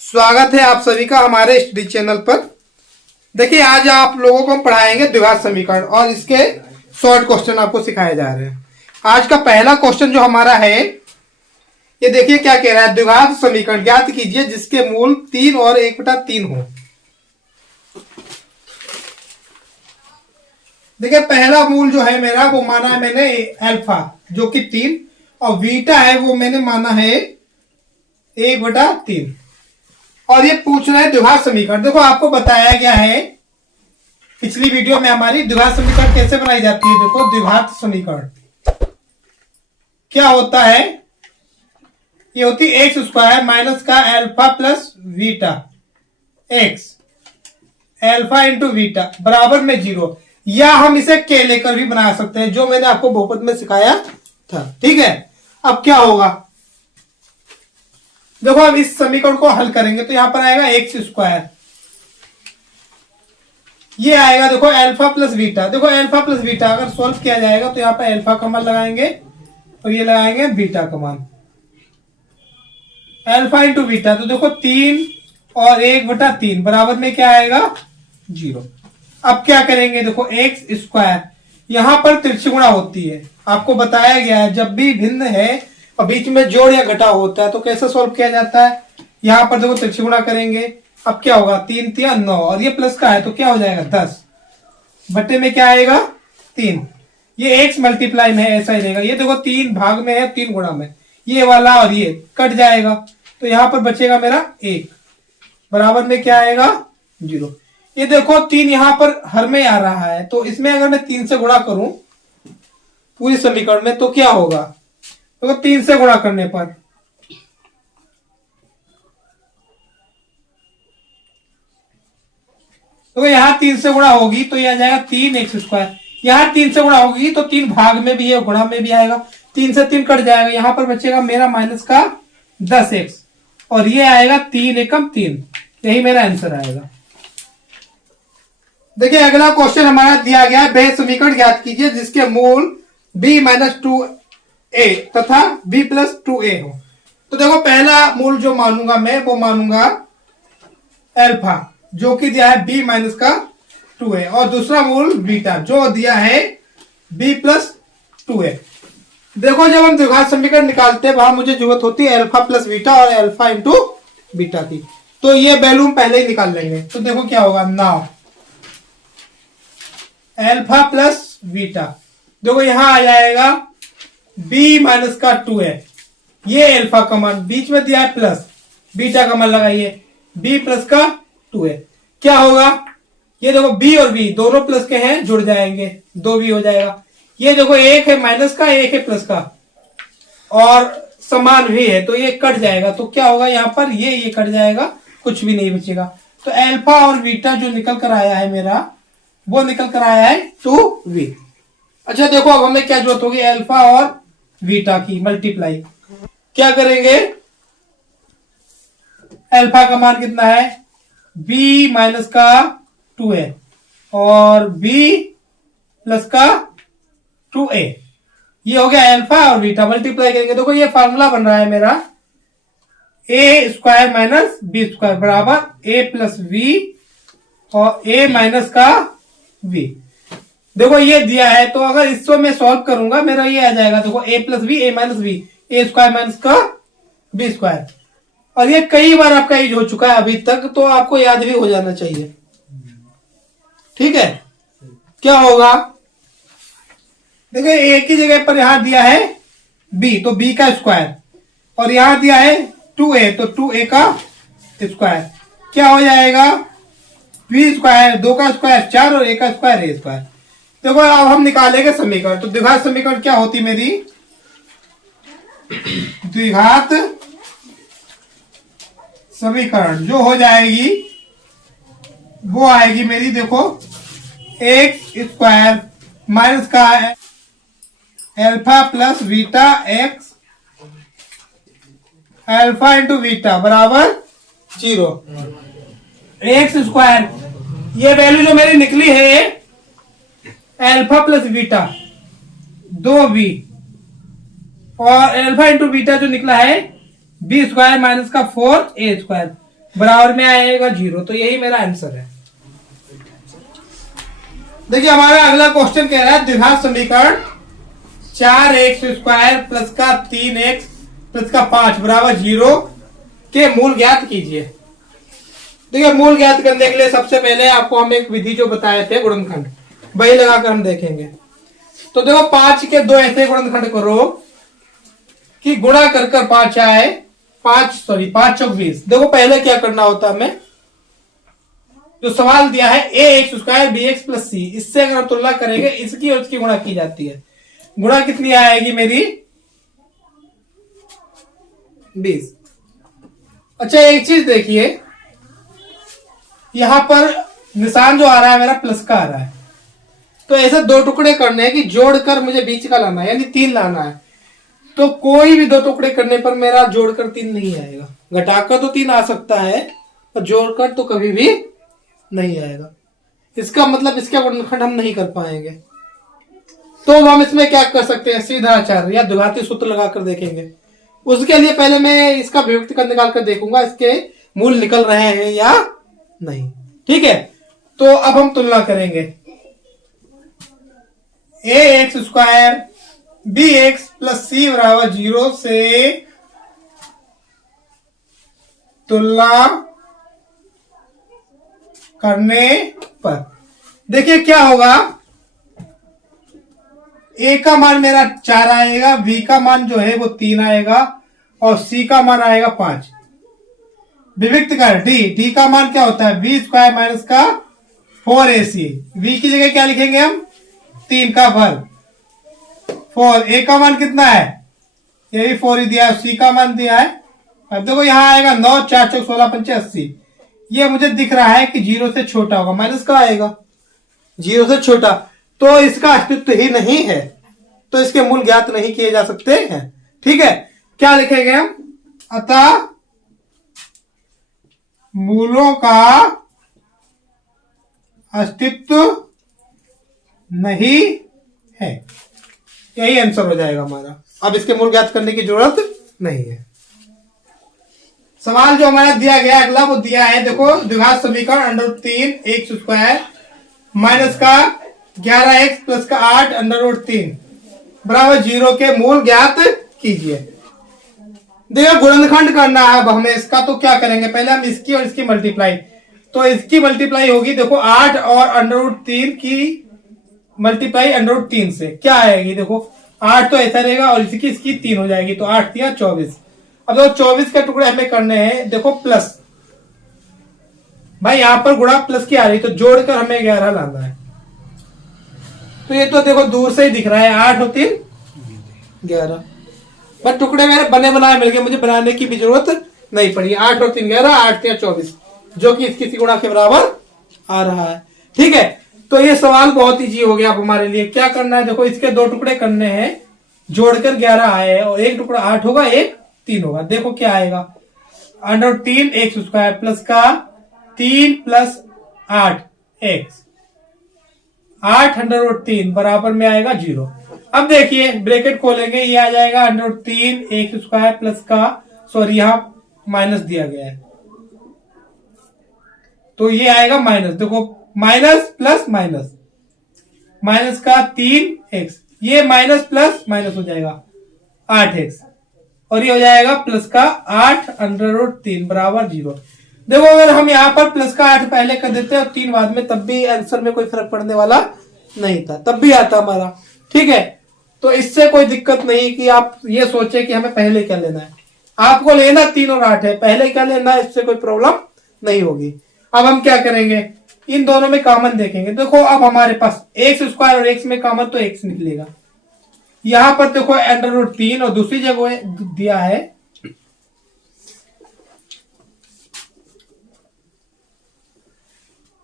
स्वागत है आप सभी का हमारे स्टडी चैनल पर। देखिए आज आप लोगों को हम पढ़ाएंगे द्विघात समीकरण और इसके शॉर्ट क्वेश्चन आपको सिखाए जा रहे हैं। आज का पहला क्वेश्चन जो हमारा है ये देखिए क्या कह रहा है। द्विघात समीकरण ज्ञात कीजिए जिसके मूल 3 और 1/3 हो। देखिए पहला मूल जो है मेरा वो माना है मैंने अल्फा जो कि 3 और बीटा है वो मैंने माना है 1/3 और ये पूछ रहे हैं द्विघात समीकरण। देखो आपको बताया गया है पिछली वीडियो में हमारी द्विघात समीकरण कैसे बनाई जाती है। देखो द्विघात समीकरण क्या होता है, ये होती है x² माइनस का alpha plus beta x alpha into beta बराबर में 0, या हम इसे k लेकर भी बना सकते हैं जो मैंने आपको बहुपद में सिखाया था। ठीक है, अब क्या होगा देखो अब इस समीकरण को हल करेंगे तो यहां पर आएगा x², ये आएगा देखो अल्फा प्लस बीटा। देखो अल्फा प्लस बीटा अगर सॉल्व किया जाएगा तो यहां पर अल्फा का मान लगाएंगे और ये लगाएंगे बीटा का मान, अल्फा इंटू बीटा। तो देखो 3 और 1/3 बराबर में क्या आएगा 0। अब क्या करेंगे देखो x², यहां पर तिरछी गुणा होती है, आपको बताया गया है जब भी भिन्न है और बीच में जोड़ या घटा होता है तो कैसे सॉल्व किया जाता है। यहां पर देखो तिरछी गुणा करेंगे, अब क्या होगा 3 3 9 और ये प्लस का है तो क्या हो जाएगा 10 बटे में क्या आएगा 3। ये x मल्टीप्लाई में है ऐसा ही रहेगा। ये देखो 3 भाग में है 3 गुणा में, ये वाला और ये कट जाएगा तो यहां पर बचेगा मेरा 1 बराबर में क्या आएगा 0। ये देखो 3 यहां पर हर में आ रहा है तो इसमें अगर मैं 3 से गुणा करूं पूरी समीकरण में तो क्या होगा, तो 3 से गुणा करने पर तो यहां 3 से गुणा होगी तो यह आ जाएगा 3x²। यहां 3 से गुणा होगी तो 3 भाग में भी है गुणा में भी आएगा, 3 से 3 कट जाएगा, यहां पर बचेगा मेरा माइनस का 10x और ये आएगा 3 एकम 3, यही मेरा आंसर आएगा। देखिए अगला क्वेश्चन हमारा दिया गया है, वह समीकरण ज्ञात कीजिए जिसके मूल b-2a तथा b+2a हो। तो देखो पहला मूल जो मानूंगा मैं वो मानूंगा अल्फा जो कि दिया है b-2a और दूसरा मूल बीटा जो दिया है b+2a। देखो जब हम द्विघात समीकरण निकालते हैं वहां मुझे जरूरत होती है अल्फा प्लस बीटा और अल्फा इंटू बीटा की, तो ये वैल्यू पहले ही निकाल लेंगे। तो देखो क्या होगा नाउ अल्फा प्लस बीटा, देखो यहां आ जाएगा b-2a, ये अल्फा का मान बीच में दिया है प्लस बीटा का मान लगाइए b+2a, क्या होगा ये देखो b और b दोनों प्लस के हैं जुड़ जाएंगे 2b हो जाएगा। ये देखो एक है माइनस का एक है प्लस का और समान भी है तो ये कट जाएगा तो क्या होगा यहाँ पर ये कट जाएगा कुछ भी नहीं बचेगा। तो अल्फा और बीटा जो निकल कर आया है मेरा वो निकल कर आया है 2v। अच्छा देखो अब हमें क्या जरूरत होगी अल्फा और बीटा की मल्टीप्लाई, क्या करेंगे अल्फा का मान कितना है b-2a और b+2a, ये हो गया अल्फा और बीटा मल्टीप्लाई करेंगे। देखो ये फार्मूला बन रहा है मेरा a² माइनस b² बराबर a प्लस v और a माइनस का v। देखो ये दिया है तो अगर इसको मैं सॉल्व करूंगा मेरा ये आ जाएगा देखो a plus v a minus v a² minus का b², और ये कई बार आपका यूज हो चुका है अभी तक तो आपको याद भी हो जाना चाहिए। ठीक है, क्या होगा देखिए एक ही जगह पर यहां दिया है b तो b का स्क्वायर और यहां दिया है 2a तो 2a का स्क्वायर, क्या हो जाएगा b², 2 का स्क्वायर 4 और a का स्क्वायर a²। देखो अब हम निकालेंगे समीकरण। तो द्विघात समीकरण क्या होती मेरी, द्विघात समीकरण जो हो जाएगी वो आएगी मेरी देखो x² माइनस का alpha plus beta x alpha into beta बराबर 0। x², ये वैल्यू जो मेरी निकली है अल्फा प्लस बीटा 2b और अल्फा इंटू बीटा जो निकला है b² माइनस का 4a²। बराबर में आएगा 0। तो यही मेरा आंसर है। देखिए हमारा अगला क्वेश्चन कह रहा है द्विघात समीकरण 4x² प्लस का 3x प्लस का 5 बराबर 0 के मूल ज्ञात कीजिए। देखिए मूल ज्ञात करने के लिए सबसे पहले आपको हम एक विधि जो बताए थे गुणनखंड, वही लगाकर हम देखेंगे। तो देखो 5 के 2 ऐसे गुणनखंड करो कि गुणा कर 5 आए, 5 चौक 20। देखो पहले क्या करना होता है हमें, जो सवाल दिया है ax² bx प्लस c, इससे अगर तुलना करेंगे इसकी और इसकी गुणा की जाती है। गुणा कितनी आएगी मेरी 20। अच्छा एक चीज देखिए, यहां पर निशान जो आ रहा है मेरा प्लस का आ रहा है, तो ऐसे 2 टुकड़े करने हैं कि जोड़कर मुझे बीच का लाना है, यानी 3 लाना है। तो कोई भी 2 टुकड़े करने पर मेरा जोड़कर 3 नहीं आएगा, घटाकर तो 3 आ सकता है और जोड़कर तो कभी भी नहीं आएगा। इसका मतलब इसका गुणनखंड हम नहीं कर पाएंगे। तो हम इसमें क्या कर सकते हैं, सीधा आचार्य या द्विघाती सूत्र लगाकर देखेंगे। उसके लिए पहले मैं इसका विभक्त कर निकाल कर देखूंगा इसके मूल निकल रहे हैं या नहीं। ठीक है, तो अब हम तुलना करेंगे। ax² bx प्लस c बराबर 0 से तुलना करने पर देखिए क्या होगा, a का मान मेरा 4 आएगा, b का मान जो है वो 3 आएगा और c का मान आएगा 5। विभक्त कर d का मान क्या होता है b² माइनस का 4ac। v की जगह क्या लिखेंगे हम 3 का वर्ग। 4 a का मान कितना है, ये भी 4 ही दिया है, c का मान दिया है। अब देखो यहाँ आएगा 9 4 चौक 16 पंचे 80। ये मुझे दिख रहा है कि 0 से छोटा होगा, माइनस का आएगा 0 से छोटा, तो इसका अस्तित्व ही नहीं है, तो इसके मूल ज्ञात नहीं किए जा सकते हैं। ठीक है, क्या लिखेंगे हम, अतः मूलों का अस्तित्व नहीं है, यही आंसर हो जाएगा हमारा। अब इसके मूल ज्ञात करने की जरूरत नहीं है। सवाल जो हमारा दिया गया अगला वो दिया है, देखो द्विघात समीकरण √3x² माइनस का 11x प्लस का 8 √3 बराबर 0 के मूल ज्ञात कीजिए। देखो गुणनखंड करना है अब हमें इसका, तो क्या करेंगे, पहले हम इसकी और इसकी मल्टीप्लाई। तो इसकी मल्टीप्लाई होगी, देखो 8 और √3 की मल्टीप्लाई √3 से क्या आएगी, देखो 8 तो ऐसा रहेगा और इसकी 3 हो जाएगी, तो 8 या 24। अब देखो 24 के टुकड़े हमें करने हैं, देखो प्लस, भाई यहां पर गुणा प्लस की आ रही, तो जोड़कर हमें 11 लाना है। तो ये तो देखो दूर से ही दिख रहा है, 8 और 3 11, बस टुकड़े मेरे बने बनाए मिल गए, मुझे बनाने की भी जरूरत नहीं पड़ी। 8 और 3 11, 8 या 24, जो कि इसकी गुणा के बराबर आ रहा है। ठीक है, तो ये सवाल बहुत इजी हो गया अब हमारे लिए। क्या करना है, देखो इसके 2 टुकड़े करने हैं, जोड़कर 11 आए और एक टुकड़ा 8 होगा, एक 3 होगा। देखो क्या आएगा, √3x² प्लस का 3 प्लस 8x 8 √3 बराबर में आएगा 0। अब देखिए ब्रैकेट खोलेंगे, ये आ जाएगा √3x² प्लस का, सॉरी यहां माइनस दिया गया है, तो ये आएगा माइनस। देखो माइनस प्लस माइनस, माइनस का 3x, ये माइनस प्लस माइनस हो जाएगा 8x, और ये हो जाएगा प्लस का 8 √3 बराबर 0। देखो अगर हम यहाँ पर प्लस का 8 पहले कर देते और 3 बाद में, तब भी आंसर में कोई फर्क पड़ने वाला नहीं था, तब भी आता हमारा। ठीक है, तो इससे कोई दिक्कत नहीं कि आप ये सोचे कि हमें पहले क्या लेना है। आपको लेना 3 और 8 है, पहले क्या लेना है, इससे कोई प्रॉब्लम नहीं होगी। अब हम क्या करेंगे, इन दोनों में कॉमन देखेंगे। देखो अब हमारे पास x² और x में कॉमन, तो x निकलेगा। यहां पर देखो √3 और दूसरी जगह दिया है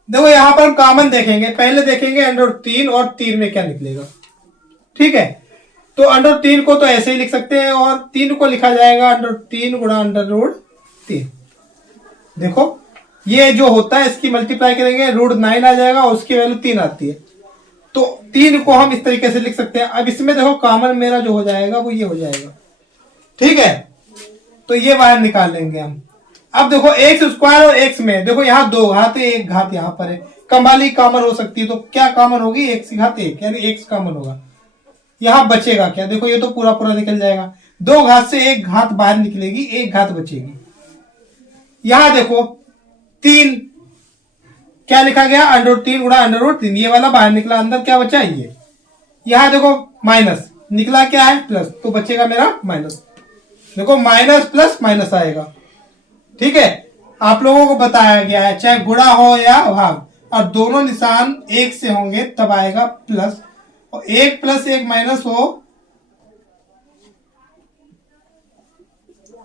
देखो यहां पर हम कॉमन देखेंगे, पहले देखेंगे √3 और 3 में क्या निकलेगा। ठीक है, तो √3 को तो ऐसे ही लिख सकते हैं और 3 को लिखा जाएगा √3 गुणा √3। देखो ये जो होता है इसकी मल्टीप्लाई करेंगे, √9 आ जाएगा और उसकी वैल्यू 3 आती है, तो 3 को हम इस तरीके से लिख सकते हैं। अब इसमें देखो कॉमन मेरा जो हो जाएगा वो ये हो जाएगा। ठीक है, तो ये बाहर निकाल लेंगे हम। अब देखो एक्स स्क्वायर और एक्स में देखो यहाँ दो घात है, एक घात यहाँ पर है, कमाली कॉमन हो सकती है, तो क्या कॉमन होगी, एक्स की घात एक, यानी एक्स कॉमन होगा। यहाँ बचेगा क्या, देखो ये तो पूरा पूरा निकल जाएगा, दो घात से एक घात बाहर निकलेगी, एक घात बचेगी। यहां देखो तीन, क्या लिखा गया, √3 गुणा √3, ये वाला बाहर निकला, अंदर क्या बचा ये। यहां देखो माइनस निकला, क्या है प्लस, तो बचेगा मेरा माइनस। देखो माइनस प्लस माइनस आएगा। ठीक है, आप लोगों को बताया गया है चाहे गुणा हो या भाग, और दोनों निशान एक से होंगे तब आएगा प्लस, और एक प्लस एक माइनस हो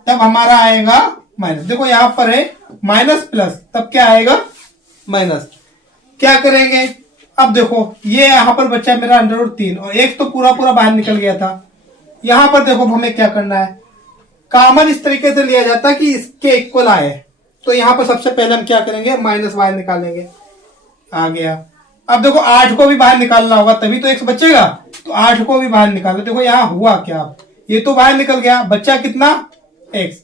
तब हमारा आएगा माइनस। देखो यहां पर है माइनस प्लस, तब क्या आएगा माइनस। क्या करेंगे, अब देखो ये यहां पर बचा मेरा √3 और एक तो पूरा पूरा बाहर निकल गया था। यहां पर देखो हमें क्या करना है, कॉमन इस तरीके से लिया जाता है कि इसके इक्वल आए, तो यहां पर सबसे पहले हम क्या करेंगे, माइनस बाहर निकालेंगे, आ गया। अब देखो 8 को भी बाहर निकालना होगा तभी तो x बचेगा, तो 8 को भी बाहर निकालो। देखो यहाँ हुआ क्या, ये तो बाहर निकल गया, बच्चा कितना x।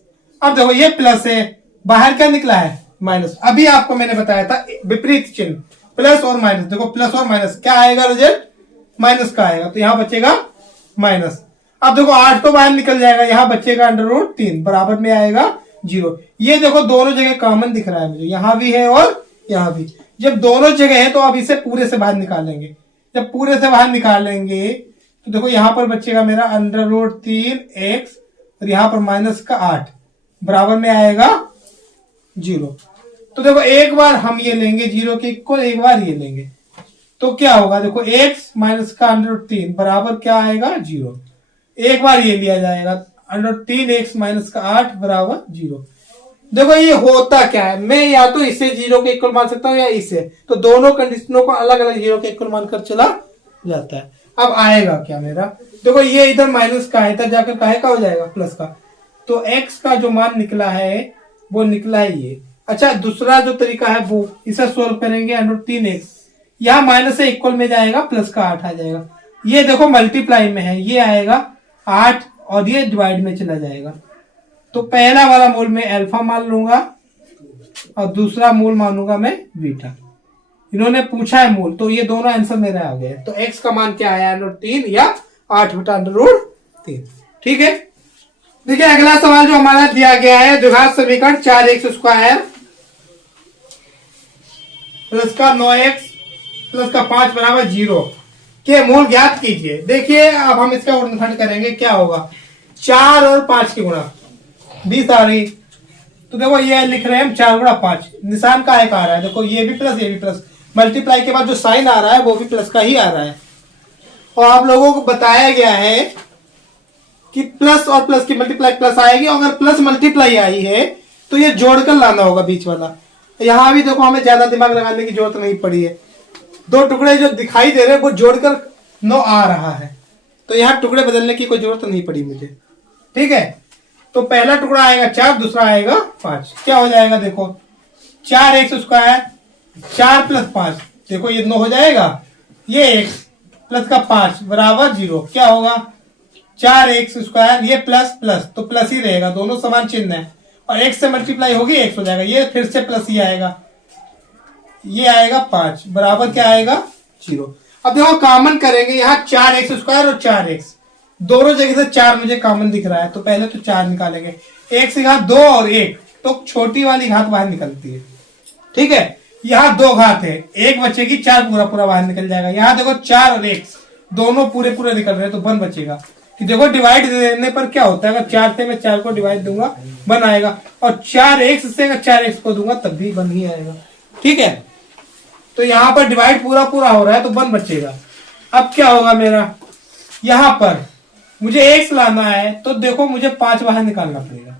अब देखो ये प्लस है, बाहर क्या निकला है माइनस। अभी आपको मैंने बताया था विपरीत चिन्ह, प्लस और माइनस, देखो प्लस और माइनस क्या आएगा, रिजल्ट माइनस का आएगा, तो यहाँ बचेगा माइनस। अब देखो 8 तो बाहर निकल जाएगा, यहाँ बचेगा √3, बराबर में आएगा 0। ये देखो दोनों जगह कॉमन दिख रहा है मुझे, यहाँ भी है और यहाँ भी। जब दोनों जगह है तो अब इसे पूरे से बाहर निकालेंगे, जब पूरे से बाहर निकालेंगे तो देखो यहाँ पर बचेगा मेरा √3x और यहाँ पर माइनस का 8, बराबर में आएगा 0। तो देखो एक बार हम ये लेंगे 0 के इक्वल, एक बार ये लेंगे, तो क्या होगा, देखो x माइनस का √3 बराबर क्या आएगा 0। एक बार ये लिया जाएगा √3x माइनस का 8 बराबर 0। देखो ये होता क्या है, मैं या तो इसे 0 के इक्वल मान सकता हूं या इसे, तो दोनों कंडीशनों को अलग अलग 0 के इक्वल मानकर चला जाता है। अब आएगा क्या मेरा, देखो ये इधर माइनस का है, इधर जाकर काहे का हो जाएगा प्लस का, तो x का जो मान निकला है वो निकला है ये। अच्छा दूसरा जो तरीका है वो इसे सोल्व करेंगे, √3x यहाँ माइनस से इक्वल में जाएगा, प्लस का 8 आ जाएगा। ये देखो मल्टीप्लाई में है, ये आएगा 8 और ये डिवाइड में चला जाएगा। तो पहला वाला मूल में अल्फा मान लूंगा और दूसरा मूल मानूंगा मैं बीटा। इन्होंने पूछा है मूल, तो ये दोनों आंसर मेरे आ गए। तो x का मान क्या आया, √3 या 8 बटा √3। ठीक है, देखिए अगला सवाल जो हमारा दिया गया है, द्विघात समीकरण 4x स्क्वायर प्लस का 9x प्लस का 5 बराबर 0 के मूल ज्ञात कीजिए। देखिए अब हम इसका गुणनखंड करेंगे, क्या होगा, 4 और 5 की गुणा 20 आ रही, तो देखो ये लिख रहे हैं हम 4 गुणा 5, निशान का एक आ रहा है, देखो ये भी प्लस ये भी प्लस, मल्टीप्लाई के बाद जो साइन आ रहा है वो भी प्लस का ही आ रहा है। और आप लोगों को बताया गया है कि प्लस और प्लस की मल्टीप्लाई प्लस आएगी, और अगर प्लस मल्टीप्लाई आई है तो ये जोड़कर लाना होगा बीच वाला। यहाँ भी देखो हमें ज्यादा दिमाग लगाने की जरूरत नहीं पड़ी है, दो टुकड़े जो दिखाई दे रहे हैं वो जोड़कर 9 आ रहा है, तो यहाँ टुकड़े बदलने की कोई जरूरत नहीं पड़ी मुझे। ठीक है, तो पहला टुकड़ा आएगा 4, दूसरा आएगा 5, क्या हो जाएगा, देखो 4x स्क्वायर 4 प्लस 5, देखो ये 9 हो जाएगा, ये x प्लस का 5 बराबर 0, क्या होगा 4x स्क्वायर, ये प्लस प्लस तो प्लस ही रहेगा, दोनों समान चिन्ह है, और x से मल्टीप्लाई होगी x हो जाएगा, ये फिर से प्लस ही आएगा, ये आएगा 5 बराबर क्या आएगा 0। अब देखो कॉमन करेंगे, यहाँ 4x स्क्वायर और 4x, दोनों जगह से 4 मुझे कॉमन दिख रहा है, तो पहले तो 4 निकालेंगे, एक से घात 2 और 1, तो छोटी वाली घात बाहर निकलती है। ठीक है, यहाँ 2 घात है, एक बचेगी, 4 पूरा पूरा बाहर निकल जाएगा। यहाँ देखो 4 और 1 दोनों पूरे पूरे निकल रहे हैं, तो 1 बचेगा। कि देखो डिवाइड देने पर क्या होता है, अगर 4 से मैं 4 को डिवाइड दूंगा 1 आएगा, और 4x से अगर 4x को दूंगा तब भी 1 ही आएगा। ठीक है, तो यहाँ पर डिवाइड पूरा पूरा हो रहा है तो 1 बचेगा। अब क्या होगा मेरा, यहाँ पर मुझे x लाना है, तो देखो मुझे 5 बाहर निकालना पड़ेगा,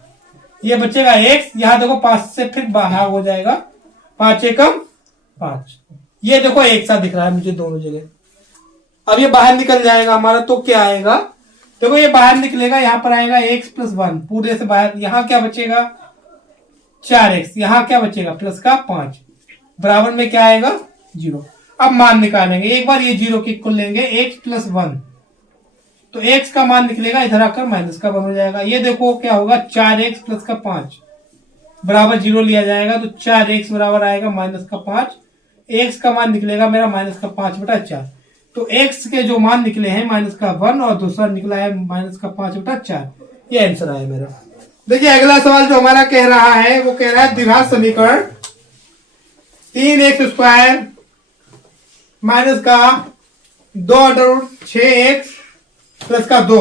ये बचेगा x, यहाँ देखो 5 से फिर बाहर हो जाएगा, 5 एकम 5, ये देखो एक साथ दिख रहा है मुझे दोनों जगह। अब ये बाहर निकल जाएगा हमारा, तो क्या आएगा, देखो ये बाहर निकलेगा, यहाँ पर आएगा x प्लस 1 पूरे से बाहर, यहाँ क्या बचेगा 4x, यहाँ क्या बचेगा प्लस का 5 बराबर में क्या आएगा 0। अब मान निकालेंगे, एक बार ये 0 के इक्वल लेंगे, x प्लस 1, तो x का मान निकलेगा, इधर आकर माइनस का 1 हो जाएगा। ये देखो क्या होगा 4x प्लस का 5, बराबर 0 लिया जाएगा तो 4x बराबर आएगा -5। x का मान निकलेगा मेरा -5/4। तो x के जो मान निकले हैं -1 और दूसरा निकला है -5/4। ये आंसर आया मेरा। देखिए अगला सवाल जो हमारा कह रहा है वो कह रहा है द्विघात समीकरण 3x स्क्वायर माइनस का 2√6x प्लस का 2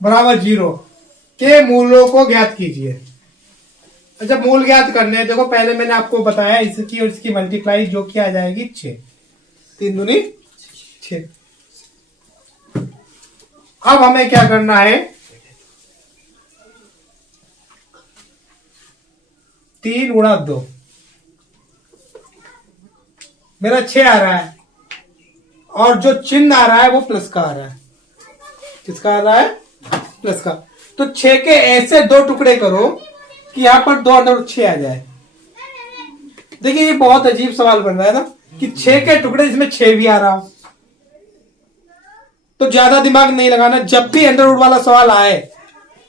बराबर 0 के मूलों को ज्ञात कीजिए। अच्छा, मूल ज्ञात करने हैं। देखो पहले मैंने आपको बताया इसकी और इसकी मल्टीप्लाई जो किया जाएगी 6, 3 दूनी 6। अब हमें क्या करना है, 3 गुणा 2 मेरा 6 आ रहा है और जो चिन्ह आ रहा है वो प्लस का आ रहा है। किसका आ रहा है? प्लस का। तो 6 के ऐसे 2 टुकड़े करो कि यहां पर 2√6 आ जाए। देखिए ये बहुत अजीब सवाल बन रहा है ना कि 6 के टुकड़े इसमें 6 भी आ रहा हो। तो ज्यादा दिमाग नहीं लगाना। जब भी अंडर रूट वाला सवाल आए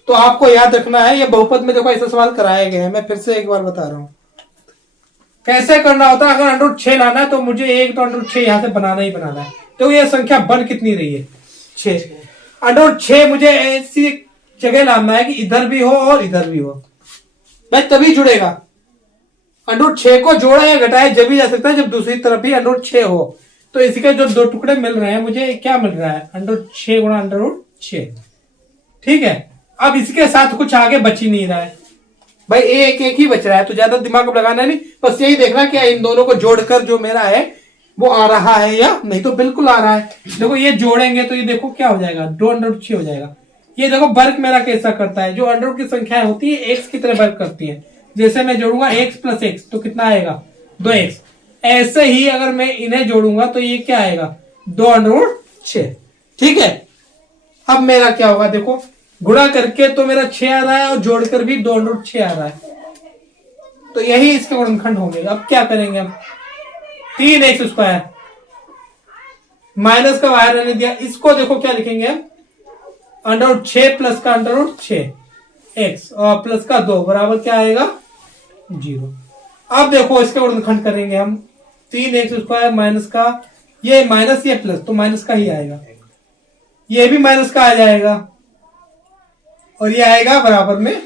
तो आपको याद रखना है, ये बहुपद में देखो ऐसे सवाल कराए गए हैं। मैं फिर से एक बार बता रहा हूं कैसे करना होता है। अगर अंडर रूट 6 लाना है तो मुझे एक तो अंडर रूट 6 यहां से बनाना ही बनाना है। तो ये संख्या बन कितनी रही है? 6। अंडर रूट 6 मुझे ऐसी जगह लाना है कि इधर भी हो और इधर भी हो, भाई तभी जुड़ेगा। अंडर रूट 6 को जोड़ा या घटाया जब भी जा सकता है जब दूसरी तरफ भी अंडर रूट 6 हो। तो इसी के जो 2 टुकड़े मिल रहे हैं मुझे क्या मिल रहा है? अंडर रूट 6 गुणा अंडर रूट 6। ठीक है, अब इसके साथ कुछ आगे बच ही नहीं रहा है भाई, एक एक ही बच रहा है। तो ज्यादा दिमाग लगाना नहीं, बस यही देखना कि इन दोनों को जोड़कर जो मेरा है वो आ रहा है या नहीं। तो बिल्कुल आ रहा है। देखो ये जोड़ेंगे तो ये देखो क्या हो जाएगा, 2 अंडर रूट 6 हो जाएगा। ये देखो वर्ग मेरा कैसा करता है, जो अंडर रूट की संख्याएं होती है एक्स की तरह वर्ग करती है। जैसे मैं जोड़ूंगा x प्लस एक्स तो कितना आएगा? 2x। ऐसे ही अगर मैं इन्हें जोड़ूंगा तो ये क्या आएगा? 2 अंडर रूट 6। ठीक है, अब मेरा क्या होगा? देखो गुणा करके तो मेरा 6 आ रहा है और जोड़कर भी 2 अंडर रूट 6 आ रहा है। तो यही इसके गुणनखंड होंगे। अब क्या करेंगे हम? 3x स्क्वायर माइनस का बाहर रहने दिया, इसको देखो क्या लिखेंगे हम? अंडर रूट 6 प्लस का अंडर रूट 6 x और प्लस का 2 बराबर क्या आएगा? 0। अब देखो इसके गुणनखंड करेंगे हम। 3x स्क्वायर माइनस का ये माइनस ये प्लस तो माइनस का ही आएगा, ये भी माइनस का आ जाएगा और ये आएगा बराबर में।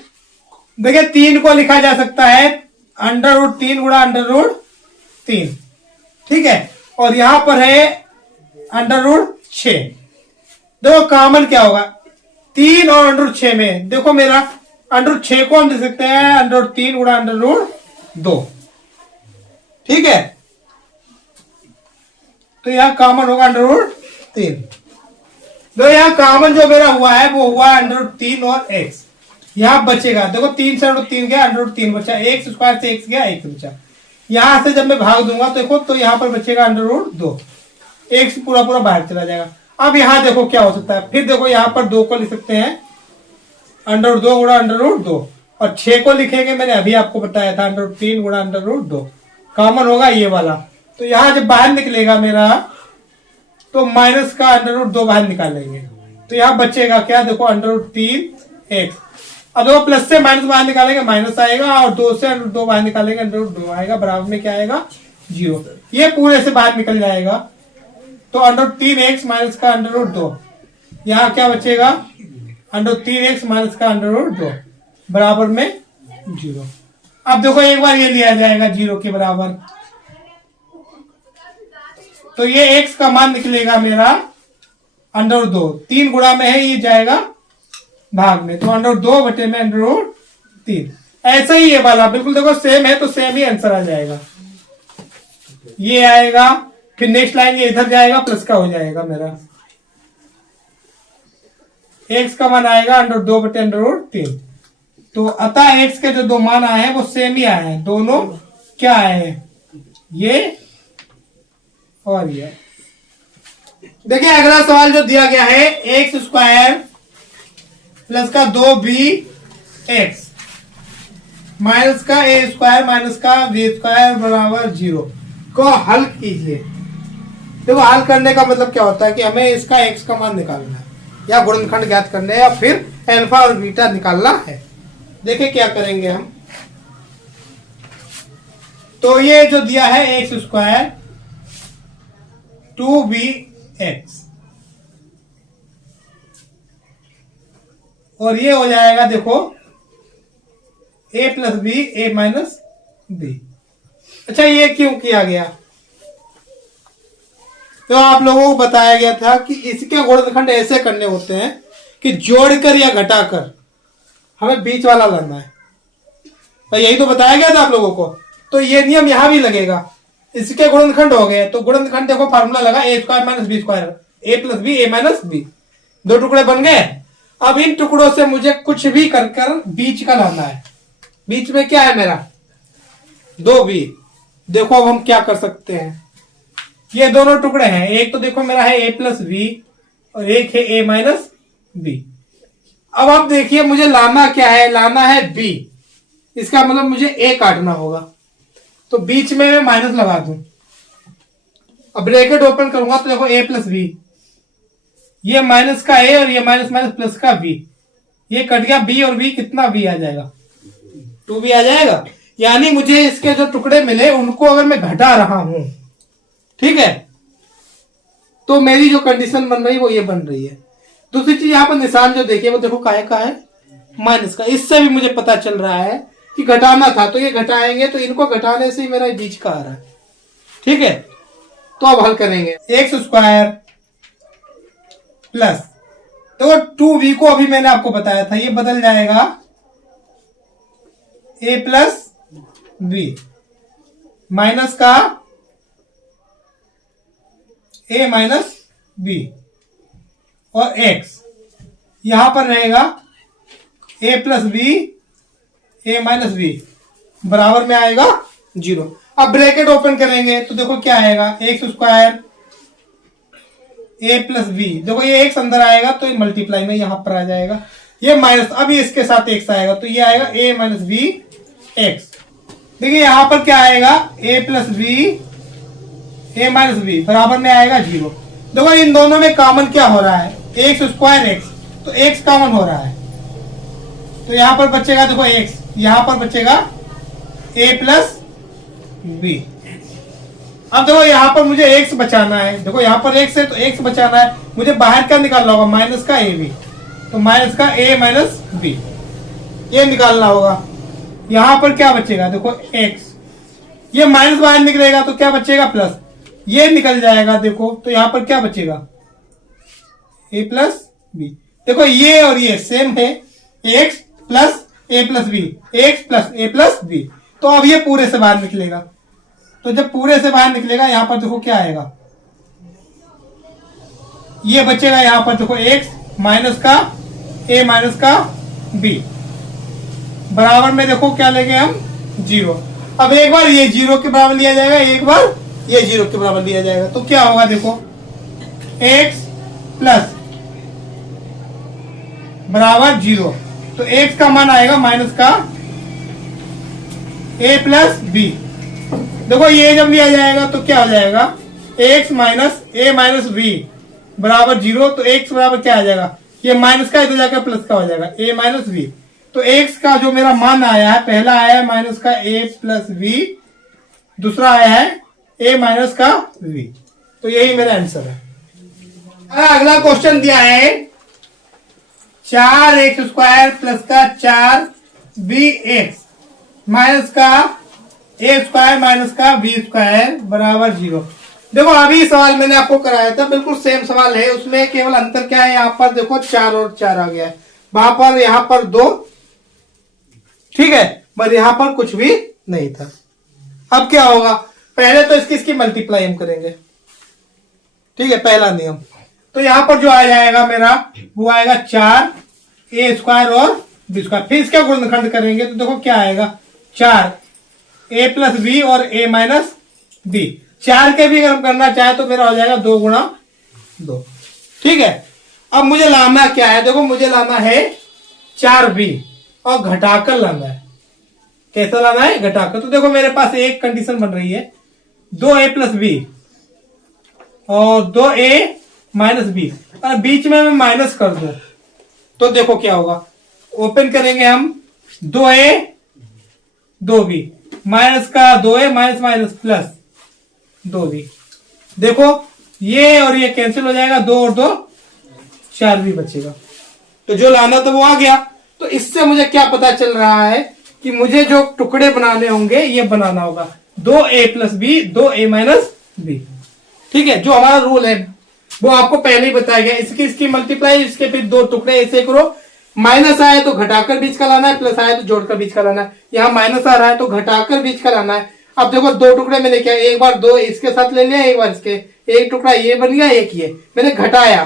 देखिए 3 को लिखा जा सकता है अंडर रूट 3 गुणा अंडर रूट 3। ठीक है, और यहां पर है अंडर रूट 6। देखो कॉमन क्या होगा? 3 और अंडर रूट 6 में देखो मेरा अंडर रूट 6 को हम लिख सकते हैं अंडर रूट 3 गुणा अंडर रूट 2। ठीक है, तो यहां कॉमन होगा अंडर रूट 3। तो यहां कॉमन जो मेरा हुआ है वो हुआ अंडर रूट 3 और x। यहां बचेगा देखो 3 से अंडर रूट 3 गया, अंडर रूट 3 बचा, x स्क्वायर से x गया, x बचा। यहां से जब मैं भाग दूंगा तो देखो तो यहां पर बचेगा अंडर रूट 2, x पूरा पूरा बाहर चला जाएगा। अब यहां देखो क्या हो सकता है, फिर देखो यहां पर 2 को लिख सकते हैं अंडर रूट 2 गुणा अंडर रूट 2 और 6 को लिखेंगे, मैंने अभी आपको बताया था अंडर रूट 3 गुणा अंडर रूट 2। कॉमन होगा ये वाला। तो यहां जब बाहर निकलेगा मेरा तो माइनस का अंडर रूट 2 बाहर निकालेंगे तो यहां बचेगा क्या? देखो अंडर रूट 3 x। अब देखो प्लस से माइनस बाहर निकालेंगे माइनस आएगा और 2 से अंडर रूट 2 बाहर निकालेंगे अंडर रूट 2 आएगा, बराबर में क्या आएगा? 0। ये पूरे से बाहर निकल जाएगा तो अंडर रूट 3x माइनस का अंडर रूट 2, यहां क्या बचेगा? अंडर रूट 3x माइनस का अंडर रूट 2 बराबर में 0। अब देखो एक बार ये लिया जाएगा 0 के बराबर, तो ये x का मान निकलेगा मेरा अंडर रूट 2। 3 गुणा में है, ये जाएगा भाग में, तो अंडर रूट 2 बटे में अंडर रूट 3। ऐसा ही ये वाला बिल्कुल देखो सेम है तो सेम ही आंसर आ जाएगा। ये आएगा, फिर नेक्स्ट लाइन ये इधर जाएगा प्लस का हो जाएगा मेरा। x का मान आएगा अंडर रूट 2 बटे अंडर रूट 3। तो अतः x के जो 2 मान आए हैं वो सेम ही आए हैं, दोनों क्या आए हैं? ये और ये। देखिए अगला सवाल जो दिया गया है एक्स स्क्वायर प्लस का 2bx माइनस का a स्क्वायर माइनस का b स्क्वायर बराबर 0 को हल कीजिए। देखो हल करने का मतलब क्या होता है कि हमें इसका x का मान निकालना है या गुणनखंड ज्ञात करना है या फिर अल्फा और बीटा निकालना है। देखिए क्या करेंगे हम। तो ये जो दिया है एक्स स्क्वायर 2bx, और ये हो जाएगा देखो a plus b a minus b. अच्छा, ये क्यों किया गया? तो आप लोगों को बताया गया था कि इसके गुणनखंड ऐसे करने होते हैं कि जोड़कर या घटाकर हमें बीच वाला लाना है। तो यही तो बताया गया था आप लोगों को। तो ये नियम यहां भी लगेगा। इसके गुणनखंड हो गए तो गुणनखंड देखो फार्मूला लगा ए square minus b square, A plus b a minus B, दो टुकड़े बन गए। अब इन टुकड़ों से मुझे कुछ भी कर कर बीच का लाना है। बीच में क्या है मेरा? 2b। देखो अब हम क्या कर सकते हैं, ये दोनों टुकड़े हैं, एक तो देखो मेरा है a प्लस बी और एक है a माइनस बी। अब आप देखिए मुझे लाना क्या है, लाना है b। इसका मतलब मुझे a काटना होगा, तो बीच में मैं माइनस लगा दूं। अब ब्रैकेट ओपन करूंगा तो देखो a प्लस बी, ये माइनस का a और ये माइनस माइनस प्लस का b, ये कट गया b और b, कितना b आ जाएगा? 2b आ जाएगा। यानी मुझे इसके जो टुकड़े मिले उनको अगर मैं घटा रहा हूं, ठीक है, तो मेरी जो कंडीशन बन रही है वो ये बन रही है। दूसरी चीज यहाँ पर निशान जो देखिए वो देखो काहे का है? माइनस का। इससे भी मुझे पता चल रहा है कि घटाना था, तो ये घटाएंगे तो इनको घटाने से ही मेरा बीच का आ रहा है। ठीक है, तो अब हल करेंगे। एक्स स्क्वायर प्लस, तो 2b को अभी मैंने आपको बताया था, ये बदल जाएगा a प्लस बी माइनस का a माइनस बी और x यहां पर रहेगा a plus b a minus b बराबर में आएगा 0। अब ब्रैकेट ओपन करेंगे तो देखो क्या आएगा, x square a plus b, देखो ये x अंदर आएगा तो ये मल्टीप्लाई में यहां पर आ जाएगा, ये माइनस, अभी इसके साथ x आएगा तो ये आएगा a माइनस बी एक्स। देखिए यहां पर क्या आएगा, a plus b a minus b बराबर में आएगा 0। देखो इन दोनों में कॉमन क्या हो रहा है, एक्स स्क्वायर एक्स, तो एक्स कॉमन हो रहा है, तो यहां पर बचेगा देखो एक्स, यहां पर बचेगा a प्लस बी। अब देखो यहां पर मुझे एक्स बचाना है, देखो यहां पर एक्स है तो एक्स बचाना है, मुझे बाहर क्या निकालना होगा, माइनस का ए बी, तो माइनस का a माइनस बी ये निकालना होगा। यहां पर क्या बचेगा, देखो x, ये माइनस बाहर निकलेगा तो क्या बचेगा, प्लस, ये निकल जाएगा देखो, तो यहां पर क्या बचेगा, a प्लस बी। देखो ये और ये सेम है, x plus a plus b, x plus a plus b. तो अब ये पूरे से बाहर निकलेगा, तो जब पूरे से बाहर निकलेगा यहां पर देखो क्या आएगा, ये बचेगा यहां पर देखो x माइनस का a माइनस का b बराबर में देखो क्या लेंगे हम, 0। अब एक बार ये 0 के बराबर लिया जाएगा, एक बार ये 0 के बराबर लिया जाएगा, तो क्या होगा देखो, x प्लस बराबर 0, तो x का मान आएगा माइनस का a प्लस बी। देखो ये जब लिया जाएगा तो क्या हो जाएगा, x minus a minus b बराबर 0, तो x बराबर क्या आ जाएगा, ये माइनस का इधर जाकर प्लस का हो जाएगा a माइनस बी। तो x का जो मेरा मान आया है, पहला आया है माइनस का a प्लस बी, दूसरा आया है a माइनस का v, तो यही मेरा आंसर है। अगला क्वेश्चन दिया है 4x स्क्वायर प्लस का 4bx माइनस का a स्क्वायर माइनस का b स्क्वायर बराबर 0। देखो अभी सवाल मैंने आपको कराया था, बिल्कुल सेम सवाल है, उसमें केवल अंतर क्या है, यहाँ पर देखो 4 और 4 आ गया है, वहां पर यहाँ पर 2, ठीक है, पर यहां पर कुछ भी नहीं था। अब क्या होगा, पहले तो इसकी मल्टीप्लाई हम करेंगे, ठीक है, पहला नियम। तो यहां पर जो आ जाएगा मेरा वो आएगा 4a स्क्वायर और b स्क्वायर, फिर इसका गुणनखंड करेंगे तो देखो क्या आएगा, 4a प्लस बी और a माइनस बी। 4 के भी अगर करना चाहे तो मेरा हो जाएगा 2 गुणा 2, ठीक है। अब मुझे लाना क्या है, देखो मुझे लाना है 4b और घटाकर लाना है। कैसा लाना है, घटाकर। तो देखो मेरे पास एक कंडीशन बन रही है, 2a प्लस बी और 2a माइनस बी, और बीच में मैं माइनस कर दूं तो देखो क्या होगा, ओपन करेंगे हम 2a 2b, माइनस का 2a minus minus plus 2b। देखो ये और ये कैंसिल हो जाएगा, 2 और 2 4 भी बचेगा। तो जो लाना था वो आ गया। तो इससे मुझे क्या पता चल रहा है कि मुझे जो टुकड़े बनाने होंगे ये बनाना होगा 2a plus B 2a minus B. ठीक है, जो हमारा रूल है वो आपको पहले ही बताया गया। इसकी मल्टीप्लाई, इसके फिर 2 टुकड़े ऐसे करो। माइनस आए तो घटाकर बीच का लाना है, प्लस आए तो जोड़कर बीच का लाना है। यहाँ माइनस आ रहा है तो घटाकर बीच का लाना है। अब देखो 2 टुकड़े मैंने किया, एक बार 2 इसके साथ ले लिया, एक बार इसके, एक टुकड़ा ये बन गया, एक ये मैंने घटाया।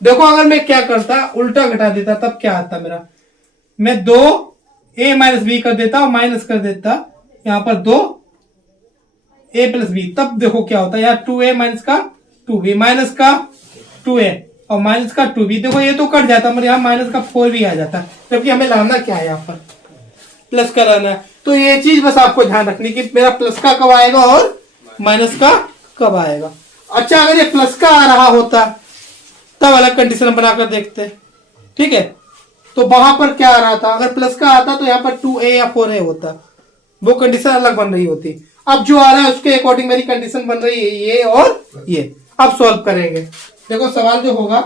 देखो अगर मैं क्या करता, उल्टा घटा देता तब क्या आता मेरा, मैं 2a माइनस बी कर देता और माइनस कर देता यहाँ पर 2a प्लस बी, तब देखो क्या होता है, यहाँ 2a माइनस का 2b माइनस का 2a और माइनस का 2b। देखो ये तो कट जाता, मतलब यहाँ माइनस का 4 भी आ जाता, क्योंकि हमें लाना क्या है, यहाँ पर प्लस का लाना है। तो ये चीज बस आपको ध्यान रखनी कि मेरा प्लस का कब आएगा और माइनस का कब आएगा। अच्छा, अगर ये प्लस का आ रहा होता तब अलग कंडीशन बनाकर देखते। ठीक है, तो वहां पर क्या आ रहा था, अगर प्लस का आता तो यहाँ पर 2a या 4a होता, वो कंडीशन अलग बन रही होती। अब जो आ रहा है उसके अकॉर्डिंग मेरी कंडीशन बन रही है ये और ये। अब सॉल्व करेंगे। देखो सवाल जो होगा,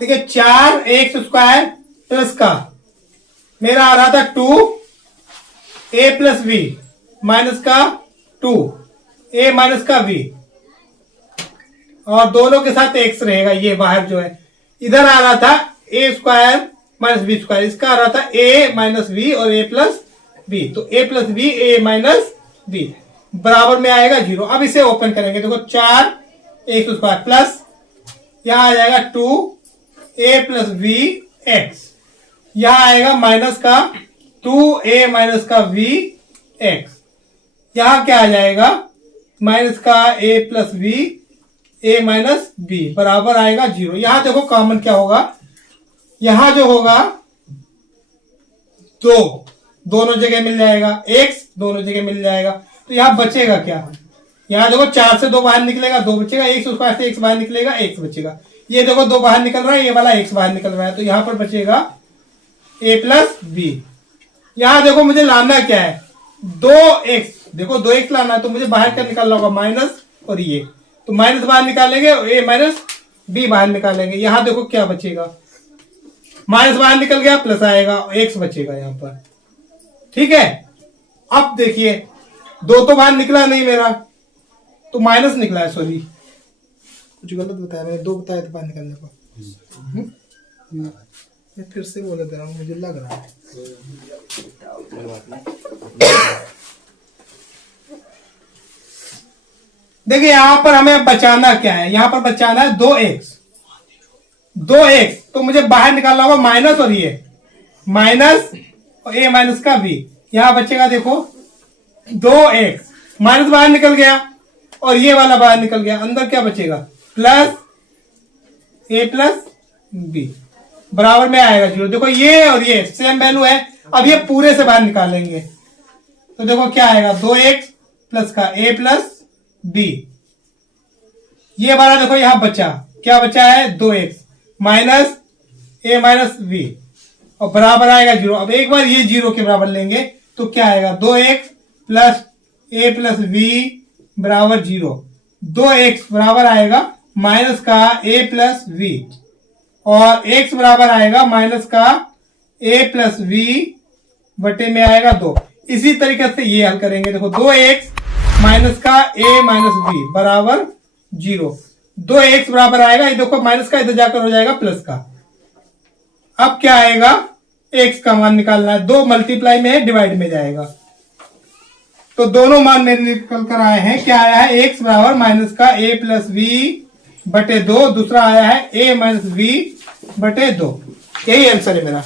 देखिए 4x स्क्वायर प्लस का मेरा आ रहा था 2a प्लस बी माइनस का 2a माइनस का b, और दोनों के साथ x रहेगा, ये बाहर जो है। इधर आ रहा था a square minus b square, इसका आ रहा था a माइनस बी और a प्लस बी, तो a plus b a minus b बराबर में आएगा 0। अब इसे ओपन करेंगे। देखो 4x स्क्वायर प्लस यहां आ जाएगा 2a प्लस बी एक्स, यहां आएगा माइनस का 2a माइनस का v एक्स, यहां क्या आ जाएगा माइनस का a plus b a minus b बराबर आएगा 0। यहां देखो कॉमन क्या होगा, यहां जो होगा 2 दोनों जगह मिल जाएगा, x दोनों जगह मिल जाएगा, तो यहां बचेगा क्या, यहां देखो 4 से 2 बाहर निकलेगा, 2 बचेगा, x स्क्वायर से x बाहर निकलेगा, x बचेगा। ये देखो 2 बाहर निकल रहा है, ये वाला x बाहर निकल रहा है, तो यहां पर बचेगा a प्लस बी। यहां देखो मुझे लाना क्या है, 2x, देखो 2x लाना है तो मुझे बाहर क्या निकालना होगा, माइनस और ये, तो माइनस बाहर निकालेंगे, a माइनस b बाहर निकालेंगे। यहां देखो क्या बचेगा, माइनस बाहर निकल गया, प्लस आएगा, x बचेगा यहाँ पर। ठीक है, अब देखिए 2 तो बाहर निकला नहीं मेरा, तो माइनस निकला है, सॉरी कुछ गलत बताया मैंने, 2 बताया था बाहर निकलने को। मैं फिर से बोल दे रहा हूँ, मुझे लग रहा है। देखिए यहां पर हमें बचाना क्या है, यहां पर बचाना है 2x, तो मुझे बाहर निकालना होगा माइनस और ये माइनस और a माइनस का b। यहां बचेगा देखो 2x, माइनस बाहर निकल गया और ये वाला बाहर निकल गया, अंदर क्या बचेगा, प्लस a प्लस b बराबर में आएगा 0। देखो ये और ये सेम वैल्यू है, अब ये पूरे से बाहर निकालेंगे तो देखो क्या आएगा, 2x प्लस का a प्लस b। ये वाला देखो यहां बचा, क्या बचा है, 2x minus a minus b और बराबर आएगा 0। अब एक बार ये 0 के बराबर लेंगे तो क्या आएगा, 2x plus a plus b बराबर 0। 2x बराबर आएगा माइनस का a प्लस b और x बराबर आएगा माइनस का a प्लस b बटे में आएगा 2। इसी तरीके से ये हल करेंगे। देखो 2x माइनस का a माइनस b बराबर 0, 2x बराबर आएगा, ये देखो माइनस का इधर जाकर हो जाएगा प्लस का। अब क्या आएगा, x का मान निकालना है, 2 मल्टीप्लाई में है, डिवाइड में जाएगा, तो दोनों मान मेरे निकल कर आए हैं। क्या आया है, x बराबर माइनस का a प्लस b बटे 2, दूसरा आया है a माइनस b बटे 2। यही आंसर है मेरा।